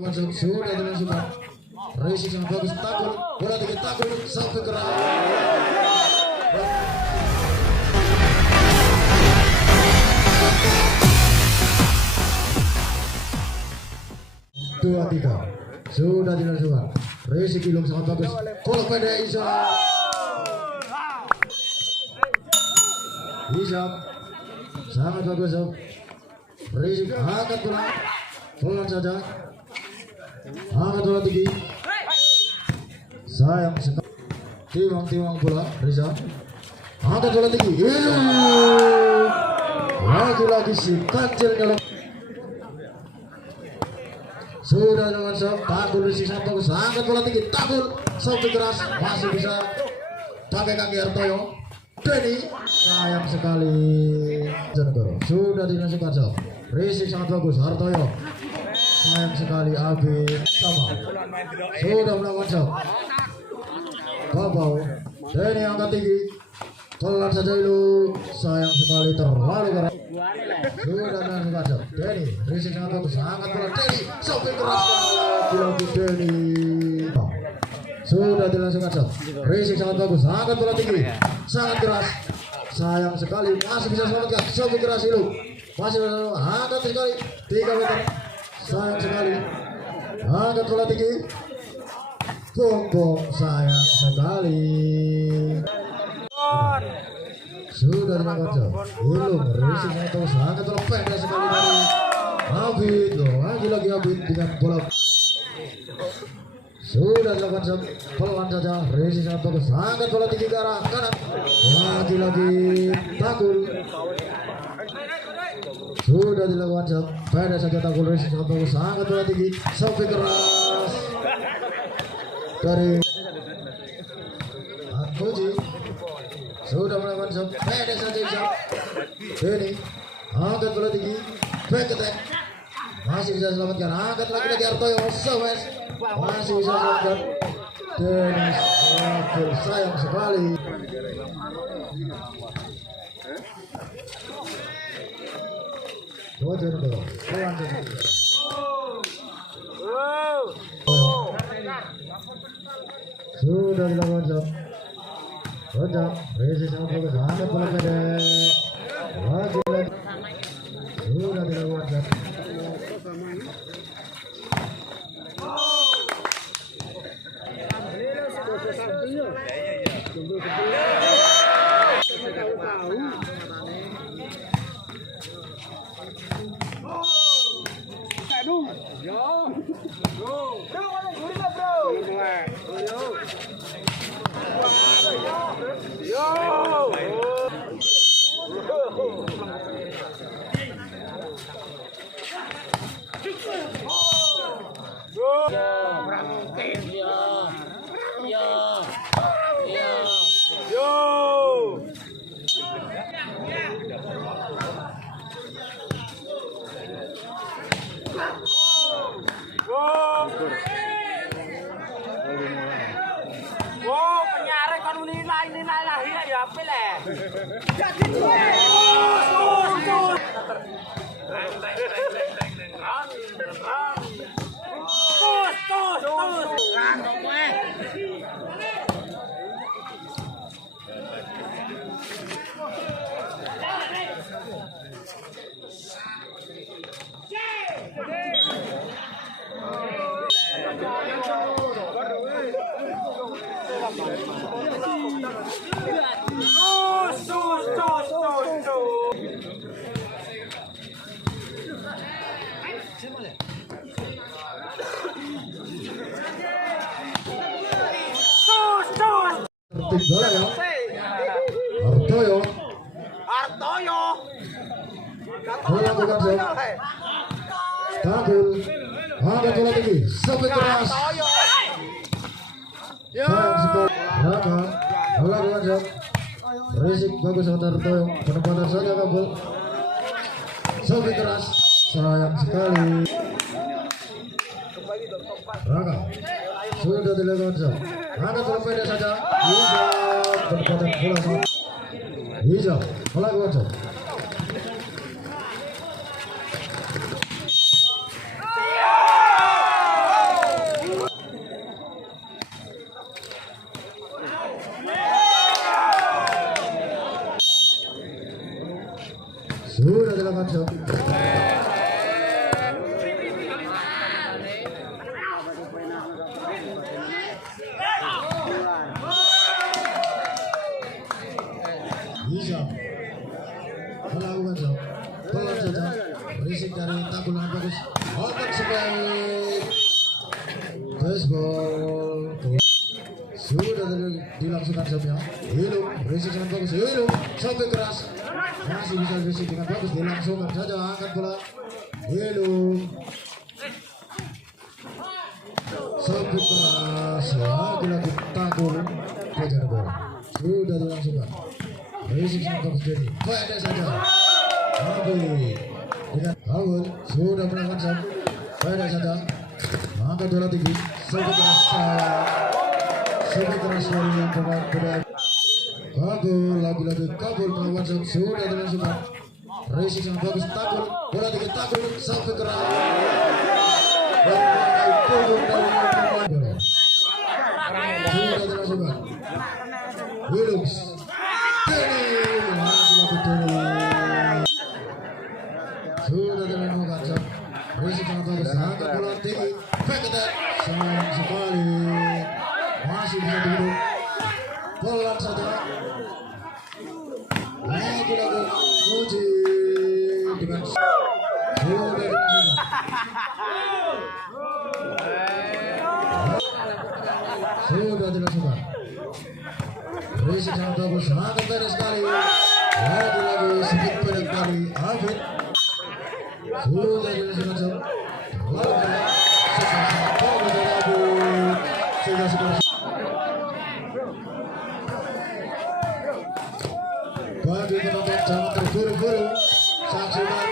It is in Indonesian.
Sudah dengan sudah racing yang bagus, takul bola tiga, takul sampai keras. Dua tiga sudah dengan sudah racing ilung sangat bagus, bola pendek Isa sangat bagus. Racing angkat bola pelan saja, angkat bola tinggi, sayang sekali, tiwang bola Riza, angkat bola tinggi, lagi-lagi si kancil dalam, sudah dengan takul Risi satu, angkat bola tinggi, takul sampai keras, masih bisa pakai kaki Artoyo. Denny sayang sekali, sudah dimasukkan so. Risi sangat bagus, Artoyo sayang sekali, Abi sama sudah melakukan so. Babau Denny angkat tinggi, pelan saja dulu, sayang sekali, terlalu keras. Sudah melakukan so. Denny, Risi sangat bagus, angkat bola Denny sampai keras, lagi Denny. Sudah dilangsungkan shot. Racing sangat bagus, angkat bola tinggi, sangat keras, sayang sekali, masih bisa selamatkan, sampai keras itu, masih bisa angkat sekali, 3 meter, sayang sekali, angkat bola tinggi, bom, sayang sekali. Sudah dilakukan shot. Ilung, Racing sangat bagus, angkat bola pendek sekali dari Abid, lagi Abid dengan bola. Sudah dilakukan shot, pelan saja, Resi sangat bagus, angkat bola tinggi ke arah kanan, lagi takul. Sudah dilakukan shot, pendek saja takul, Resi sangat bagus, angkat bola tinggi sampai keras dari Puji. Sudah melakukan shot, pendek saja shot. Denny angkat bola tinggi, back attack, masih bisa selamatkan, angkat lagi Artoyo, Sowes masih bisa selamatkan. Dennis sayang sekali. Wajar dong, pelan saja. Sudah dilakukan shot. Wajar, Resi sangat bagus, angkat bola pendek, lagi. Sudah dilakukan shot. Nilai lahir ya apa lah? Bola ya, Artoyo. Bola bukan shot. Takul, angkat bola tinggi, sampai keras. Sayang sekali, bola bukan shot. Risik bagus sama Artoyo, penempatan saja kabel, sampai keras. Sayang sekali. Raka sudah dilakukan shot. Angkat bola pendek saja. Penempatan bola sama hijau, melakukan shot. baseball sudah dilangsungkan serve-nya. Hilum berisik dengan bagus. Hilum sampai keras masih bisa berisik dengan bagus, dilangsungkan saja, angkat bola. Hilum sampai keras, lagi-lagi tanggul kejar bola, sudah dilangsungkan. Berisik dengan bagus jadi pendek saja. Tapi dengan Hawul sudah melakukan serve pendek saja, angkat bola tinggi sampai keras. Sampai keras dari pemain pedang. Kabul lagi-lagi kabul melawan sudah dilangsungkan. Racing sangat bagus, takul bola tinggi, takul sampai keras. Sudah dilangsungkan. Williams sudah dilangsungkan. Racing sangat bagus, angkat bola tinggi, back attack sayang sekali. Masih bisa duduk pelan saja, lagi-lagi uji dengan sudah dilangsungkan. Berisik sangat bagus, sangat pendek sekali, lagi-lagi sedikit pendek kali. Afid sudah dilangsungkan, lalu sudah bagi penonton jangan terburu-buru, saksikan